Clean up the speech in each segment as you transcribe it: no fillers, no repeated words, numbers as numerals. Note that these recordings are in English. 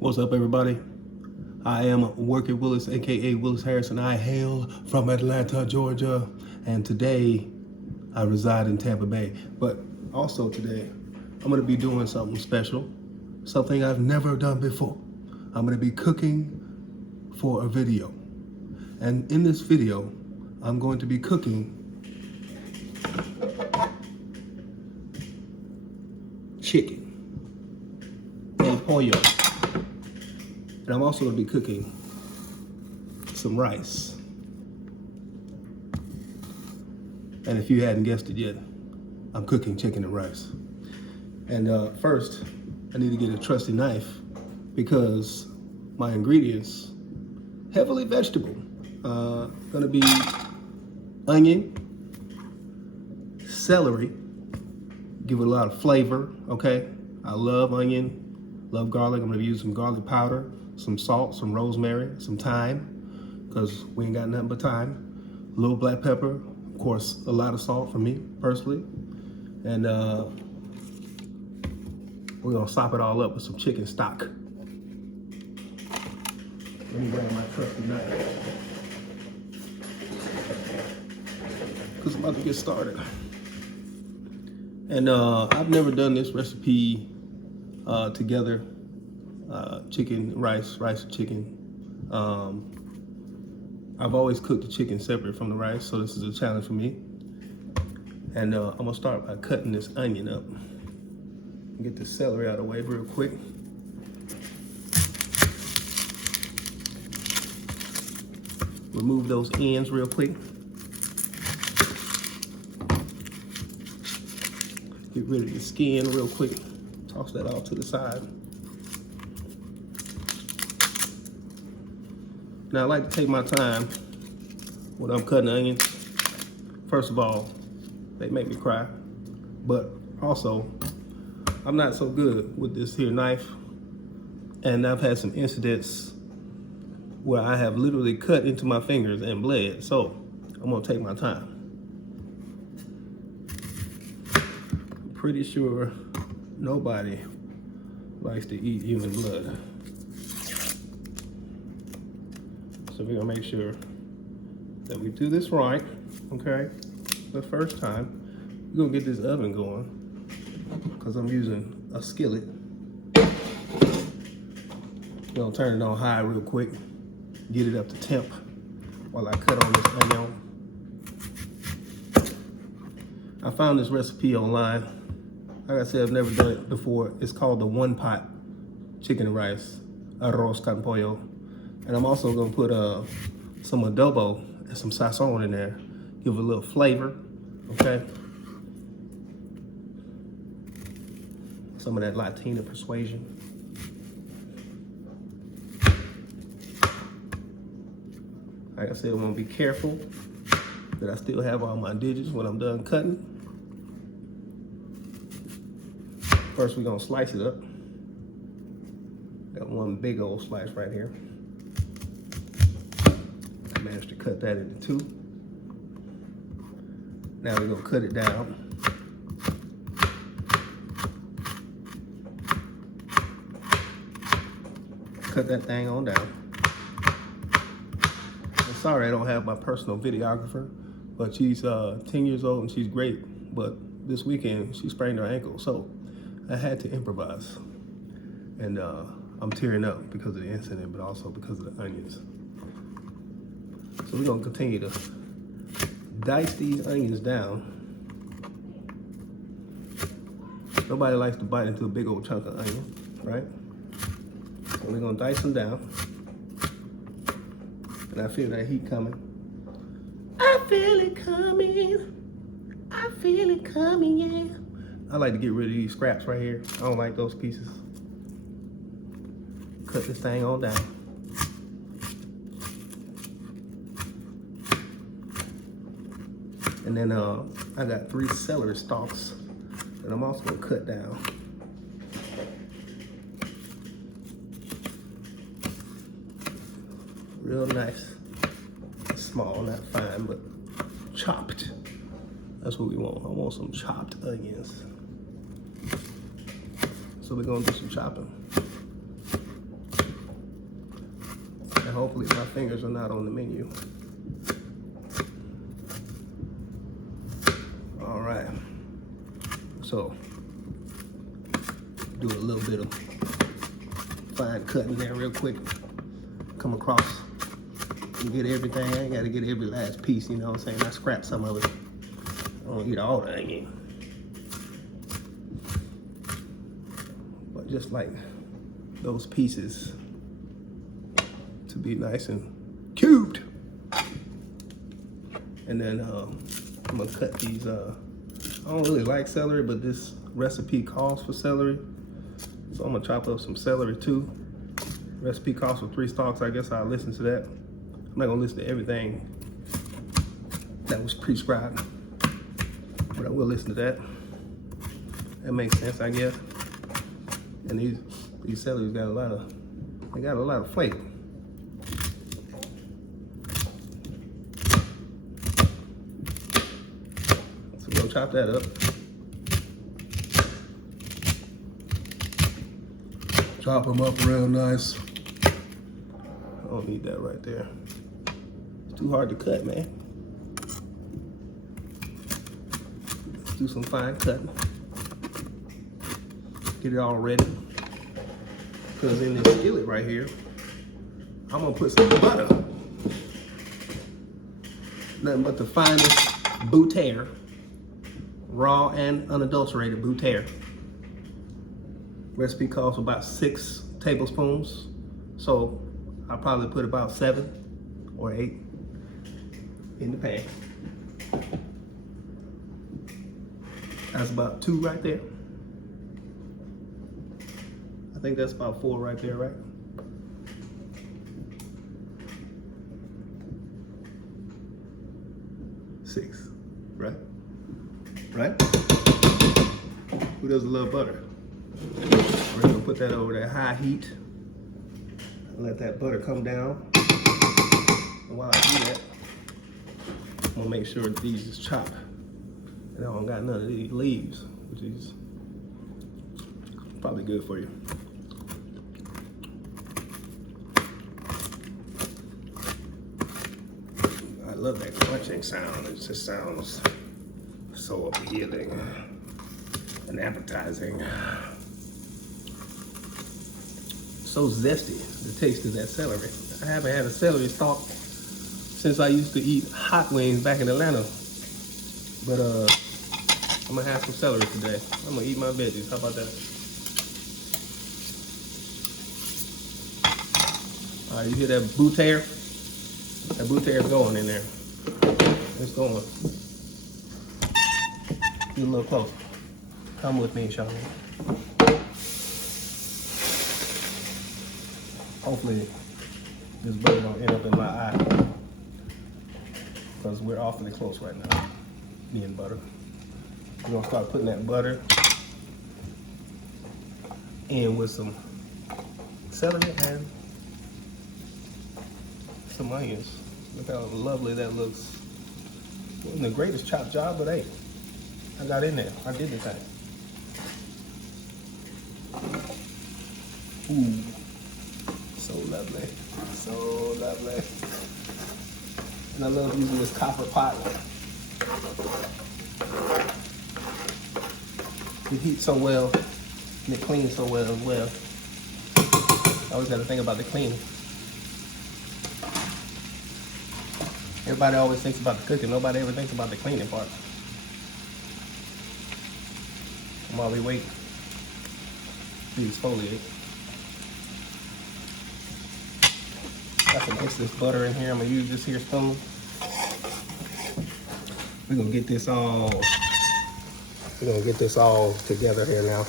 What's up, everybody? I am WorkitWillis, aka Willis Harrison. I hail from Atlanta, Georgia, and today I reside in Tampa Bay. But also today, I'm gonna be doing something special, something I've never done before. I'm gonna be cooking for a video. And in this video, I'm going to be cooking chicken and pollo. And I'm also gonna be cooking some rice. And if you hadn't guessed it yet, I'm cooking chicken and rice. And first, I need to get a trusty knife because my ingredients, heavily vegetable. Gonna be onion, celery, give it a lot of flavor, okay? I love onion, love garlic. I'm gonna use some garlic powder, some salt, some rosemary, some thyme, because we ain't got nothing but thyme. A little black pepper, of course, a lot of salt for me, personally. And we're gonna sop it all up with some chicken stock. Let me grab my trusty knife, because I'm about to get started. And I've never done this recipe together. Chicken, rice and chicken. I've always cooked the chicken separate from the rice, so this is a challenge for me. And I'm gonna start by cutting this onion up. Get the celery out of the way real quick. Remove those ends real quick. Get rid of the skin real quick. Toss that off to the side. Now I like to take my time when I'm cutting onions. First of all, they make me cry, but also I'm not so good with this here knife, and I've had some incidents where I have literally cut into my fingers and bled, so I'm gonna take my time. I'm pretty sure nobody likes to eat human blood. So we're gonna make sure that we do this right, okay? The first time, we're gonna get this oven going because I'm using a skillet. We're gonna turn it on high real quick, get it up to temp while I cut on this onion. I found this recipe online. Like I said, I've never done it before. It's called the one pot chicken and rice, arroz con pollo. And I'm also gonna put some adobo and some sazon in there, give it a little flavor, okay? Some of that Latina persuasion. Like I said, I'm gonna be careful that I still have all my digits when I'm done cutting. First, we're gonna slice it up. Got one big old slice right here. I managed to cut that into two. Now we're gonna cut it down. Cut that thing on down. I'm sorry I don't have my personal videographer, but she's 10 years old and she's great. But this weekend she sprained her ankle, so I had to improvise. And I'm tearing up because of the incident, but also because of the onions. So we're gonna continue to dice these onions down. Nobody likes to bite into a big old chunk of onion, right? So we're gonna dice them down. And I feel that heat coming. I feel it coming. I feel it coming, yeah. I like to get rid of these scraps right here. I don't like those pieces. Cut this thing on down. And then I got 3 celery stalks that I'm also gonna cut down. Real nice, small, not fine, but chopped. That's what we want. I want some chopped onions. So we're gonna do some chopping. Hopefully my fingers are not on the menu. All right. So, do a little bit of fine cutting there real quick. Come across and get everything. I ain't gotta get every last piece, you know what I'm saying? I scrap some of it. I don't eat all the onion. But just like those pieces to be nice and cubed. And then I'm gonna cut these, I don't really like celery, but this recipe calls for celery. So I'm gonna chop up some celery too. Recipe calls for 3 stalks. I guess I'll listen to that. I'm not gonna listen to everything that was prescribed, but I will listen to that. That makes sense, I guess. And these celeries got a lot of flavor. So we're gonna chop that up. Chop them up real nice. I don't need that right there. It's too hard to cut, man. Let's do some fine cutting. Get it all ready. Because in this skillet right here, I'm gonna put some butter. Nothing but the finest butter, raw and unadulterated butter. Recipe calls for about 6 tablespoons. So I'll probably put about 7 or 8 in the pan. That's about 2 right there. I think that's about 4 right there, right? Six, right? Right? Who doesn't love butter? We're gonna put that over that high heat. Let that butter come down. And while I do that, I'm gonna make sure that these is chopped. And I don't got none of these leaves, which is probably good for you. I love that crunching sound. It just sounds so appealing and appetizing. So zesty, the taste of that celery. I haven't had a celery stalk since I used to eat hot wings back in Atlanta. But I'm gonna have some celery today. I'm gonna eat my veggies. How about that? All right, you hear that butter? That butter is going in there. It's going. Get a little closer. Come with me, Sean. Hopefully this butter don't end up in my eye, because we're awfully close right now, me and butter. We're gonna start putting that butter in with some celery and some onions. Look how lovely that looks. Wasn't the greatest chop job, but hey, I got in there. I did the thing. Ooh. So lovely, so lovely. And I love using this copper pot. It heats so well, and it cleans so well as well. I always got to think about the cleaning. Everybody always thinks about the cooking. Nobody ever thinks about the cleaning part. While we wait to exfoliate. Got some excess butter in here. I'm gonna use this here spoon. We're gonna get this all together here now.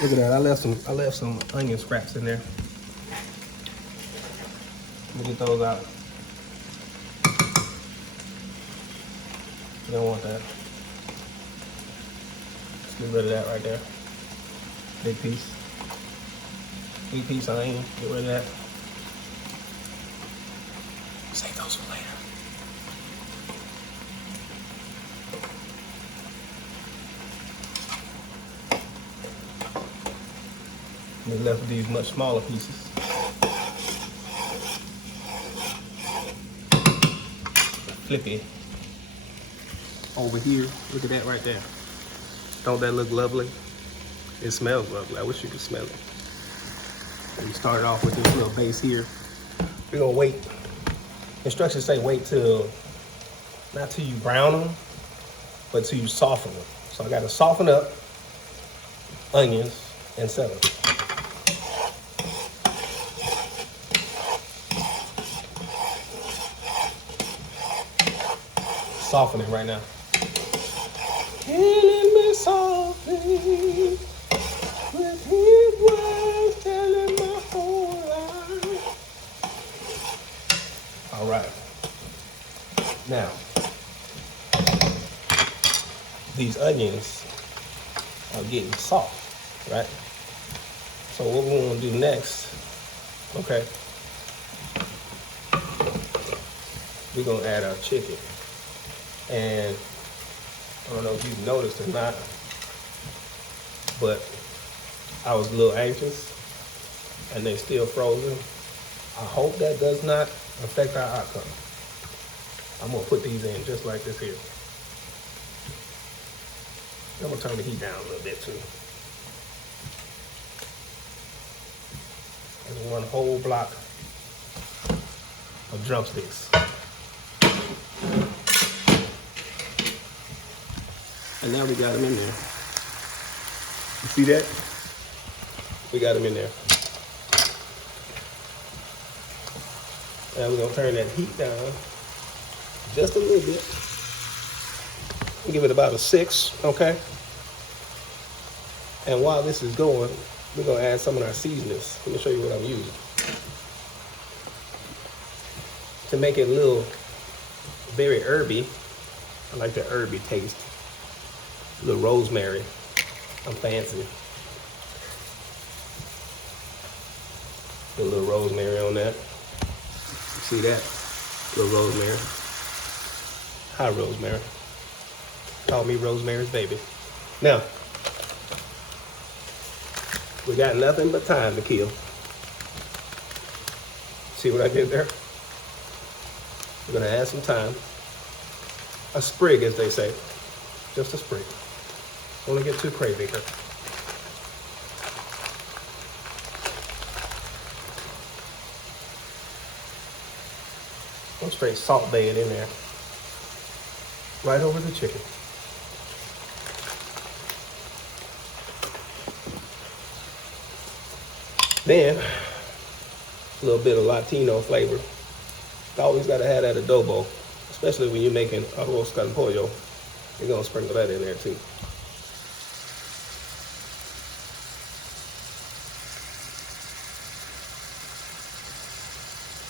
Look at that. I left some onion scraps in there. Let me get those out. You don't want that. Get rid of that right there. Big piece. Big piece of onion. Get rid of that. Save those for later. We left with these much smaller pieces. Flippy. Over here, look at that right there. Don't that look lovely? It smells lovely. I wish you could smell it. And we started off with this little base here. We're gonna wait. Instructions say wait till, not till you brown them, but till you soften them. So I gotta soften up onions and celery. Softening right now. Killing me softly with his words telling my whole life. All right. Now, these onions are getting soft, right? So what we're gonna do next, okay, we're gonna add our chicken. And I don't know if you've noticed or not, but I was a little anxious and they're still frozen. I hope that does not affect our outcome. I'm gonna put these in just like this here. I'm gonna turn the heat down a little bit too. There's one whole block of drumsticks. And now we got them in there. You see that? We got them in there. Now we're gonna turn that heat down just a little bit. Give it about a 6, okay? And while this is going, we're gonna add some of our seasonings. Let me show you what I'm using. To make it a little very herby, I like the herby taste. A little rosemary. I'm fancy. Put a little rosemary on that. You see that? A little rosemary. Hi, rosemary. Call me Rosemary's baby. Now, we got nothing but time to kill. See what I did there? We're gonna add some thyme. A sprig, as they say. Just a sprig. Don't want to get too crazy here. Go straight salt bay it in there. Right over the chicken. Then, a little bit of Latino flavor. You always gotta have that adobo, especially when you're making arroz con pollo. You're gonna sprinkle that in there too.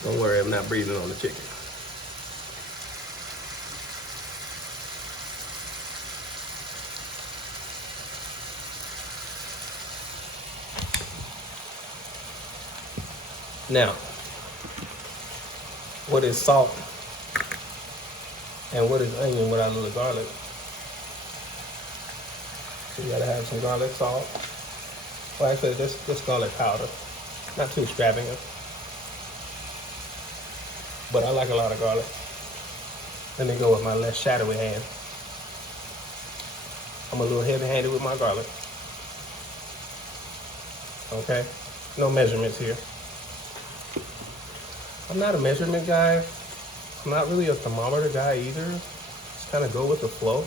Don't worry, I'm not breathing on the chicken. Now, what is salt and what is onion without a little garlic? So you gotta have some garlic salt. Well, actually, this garlic powder, not too extravagant, but I like a lot of garlic. Let me go with my less shadowy hand. I'm a little heavy-handed with my garlic. Okay, no measurements here. I'm not a measurement guy. I'm not really a thermometer guy either. Just kind of go with the flow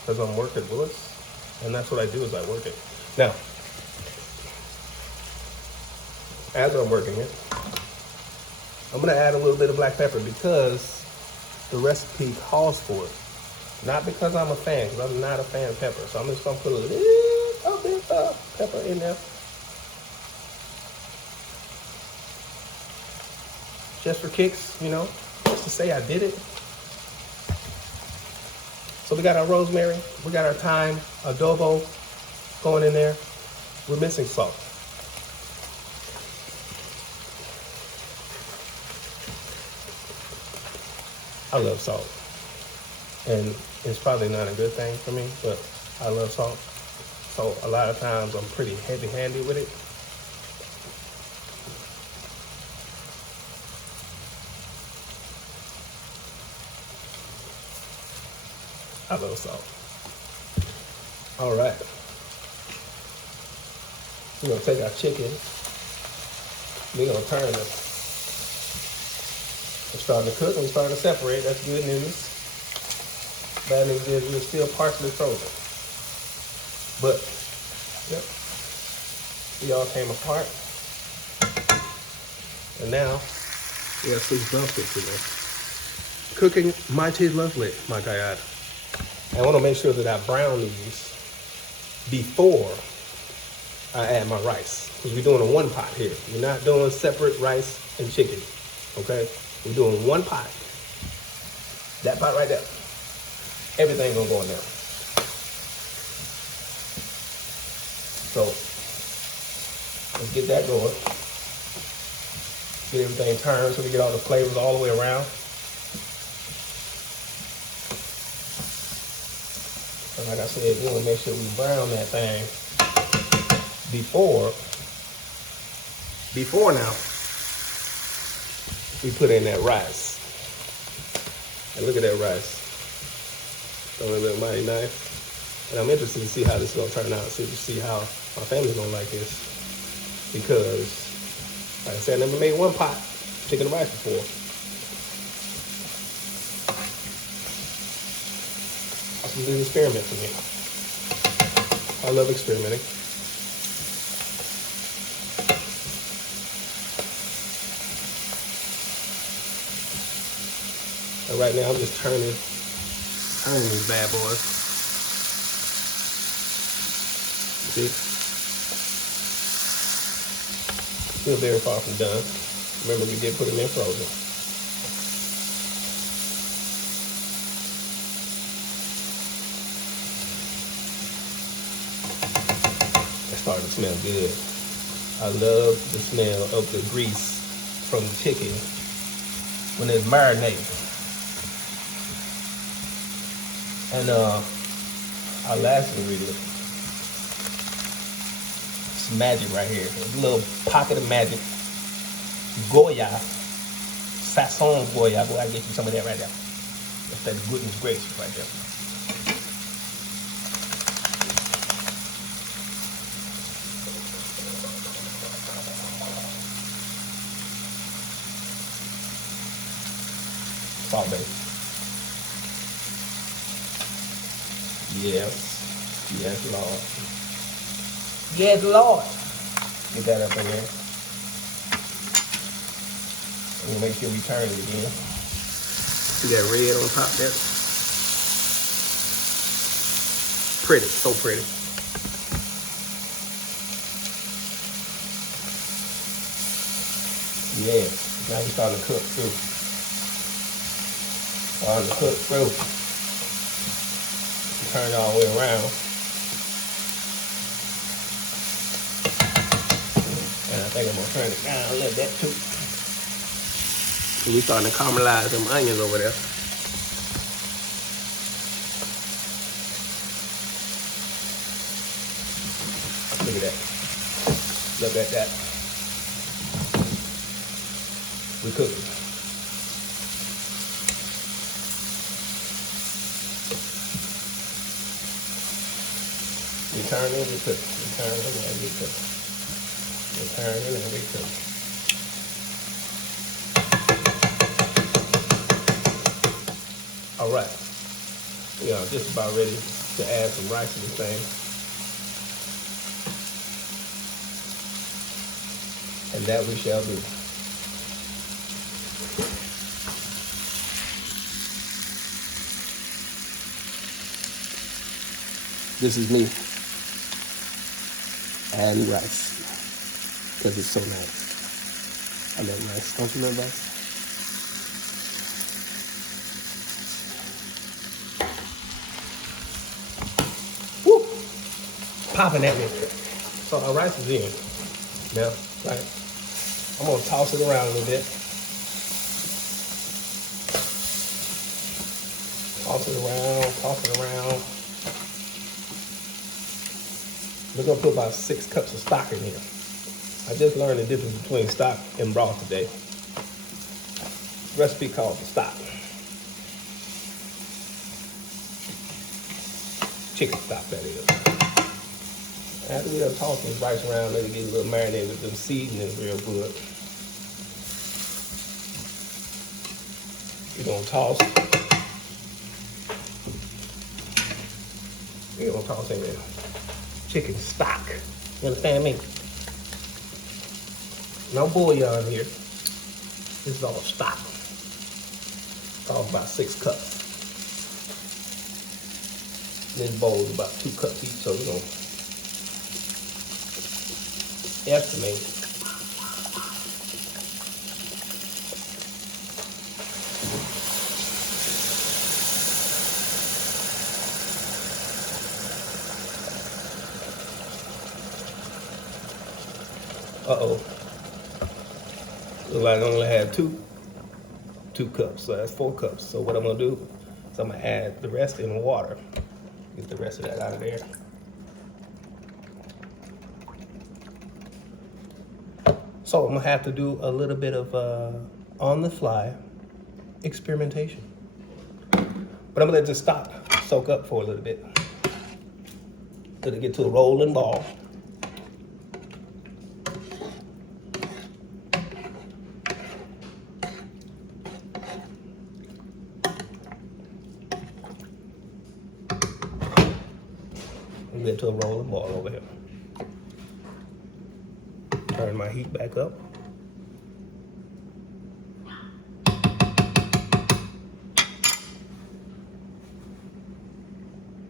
because I'm WorkitWillis, and that's what I do is I work it. Now, as I'm working it, I'm gonna add a little bit of black pepper because the recipe calls for it. Not because I'm a fan, because I'm not a fan of pepper. So I'm just gonna put a little bit of pepper in there. Just for kicks, you know, just to say I did it. So we got our rosemary, we got our thyme, adobo going in there. We're missing salt. I love salt. And it's probably not a good thing for me, but I love salt. So a lot of times I'm pretty heavy-handed with it. I love salt. All right. We're gonna take our chicken. We're gonna turn it. We're starting to cook and we're starting to separate. That's good news. Bad news is we're still partially frozen. But, yep, we all came apart. And now, we have some drumsticks in there. Cooking mighty lovely, my God. I want to make sure that I brown these before I add my rice. Because we're doing a one pot here. We're not doing separate rice and chicken, okay? We're doing one pot. That pot right there. Everything gonna go in there. So, let's get that going. Get everything turned so we get all the flavors all the way around. And like I said, we want to make sure we brown that thing before now we put in that rice. And look at that rice. Don't it look mighty nice? And I'm interested to see how this is going to turn out, see how my family's going to like this. Because, like I said, I never made one pot chicken and rice before. This is an experiment for me. I love experimenting. And right now I'm just turning these bad boys. See? Still very far from done. Remember, we did put them in frozen. It's starting to smell good. I love the smell of the grease from the chicken when it's marinating. And our last ingredient, it's magic right here. It's a little pocket of magic. Goya, Sasson Goya. Boy, I get you some of that right there. That's that goodness gracious right there. Salt base. Yes. Yes, Lord. Yes, Lord. Get that up in there. And we'll make sure we turn it again. See that red on top there? Pretty, so pretty. Yeah, now we're starting to cook through. Starting to cook through. Turn it all the way around. And I think I'm gonna turn it down a little bit too. We're starting to caramelize them onions over there. Look at that. Look at that. We're cooking. We turn it, we cook. We turn it, and we cook. We turn it, and we cook. All right. We are just about ready to add some rice to this thing. And that we shall do. This is me. And rice. Because it's so nice. I love rice. Don't you love rice? Woo! Popping at me. So our rice is in. Now, right? I'm going to toss it around a little bit. Toss it around, toss it around. We're going to put about 6 cups of stock in here. I just learned the difference between stock and broth today. Recipe called for stock. Chicken stock, that is. After we done toss this rice around, let it get a little marinated with them seasonings real good. We're gonna toss. We're gonna toss in there chicken stock. You understand me? No bouillon here. This is all stock. Talk about 6 cups. This bowl is about 2 cups each, so we're gonna estimate. Uh-oh. Looks like I only had two cups, so that's 4 cups. So what I'm gonna do is I'm gonna add the rest in water. Get the rest of that out of there. So I'm gonna have to do a little bit of on-the-fly experimentation. But I'm gonna let this stock soak up for a little bit. Let it get to a rolling ball. Get to a rolling ball over here. Turn my heat back up.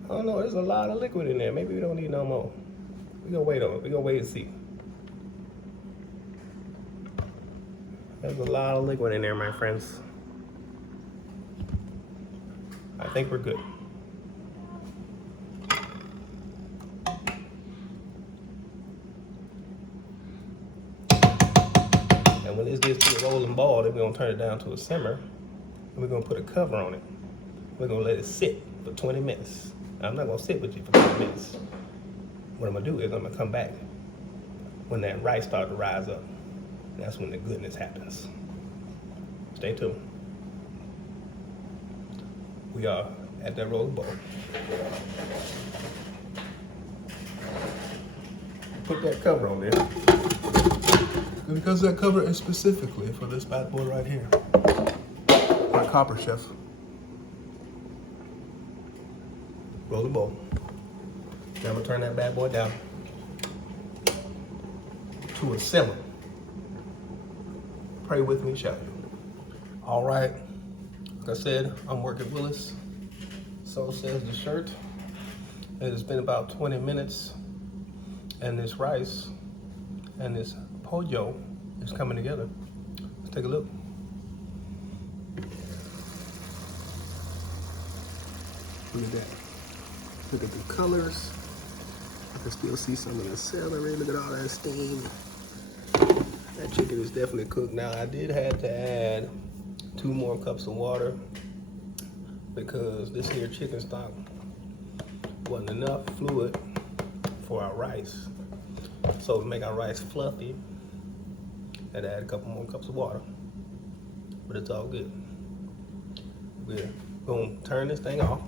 I don't know, there's a lot of liquid in there. Maybe we don't need no more. We're gonna wait on it. We're gonna wait and see. There's a lot of liquid in there, my friends. I think we're good. And when this gets to a rolling ball, then we're gonna turn it down to a simmer. And we're gonna put a cover on it. We're gonna let it sit for 20 minutes. Now, I'm not gonna sit with you for 20 minutes. What I'm gonna do is I'm gonna come back when that rice starts to rise up. That's when the goodness happens. Stay tuned. We are at that rolling ball. Put that cover on there. Because that cover is specifically for this bad boy right here. My copper chef. Roll the bowl. Now I'm gonna turn that bad boy down to a simmer. Pray with me, shall you? All right, like I said, I'm WorkitWillis. So says the shirt. It has been about 20 minutes, and this rice and this pollo is coming together. Let's take a look. Look at that. Look at the colors. I can still see some of the celery. Look at all that steam. That chicken is definitely cooked. Now, I did have to add 2 more cups of water because this here chicken stock wasn't enough fluid for our rice. So to make our rice fluffy, I had to add a couple more cups of water. But it's all good. We're gonna turn this thing off.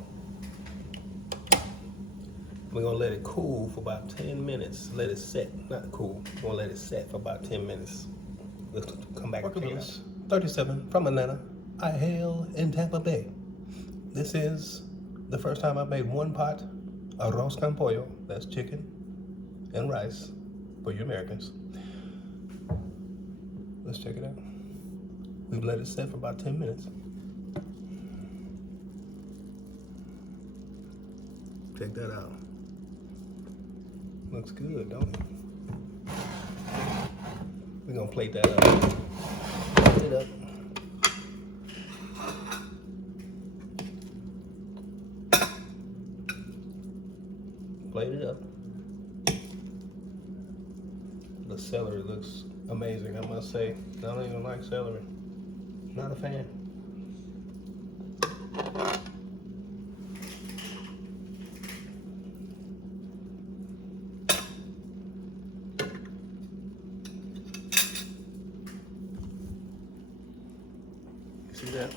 We're gonna let it cool for about 10 minutes. Let it set, not cool. We're gonna let it set for about 10 minutes. Let's come back. WorkitWillis 37 from Atlanta. I hail in Tampa Bay. This is the first time I've made 1 pot arroz con pollo. That's chicken and rice for you Americans. Let's check it out. We've let it set for about 10 minutes. Check that out. Looks good, don't it? We're gonna plate that up. Plate it up. Plate it up. The celery looks amazing, I must say. I don't even like celery. Not a fan. See that?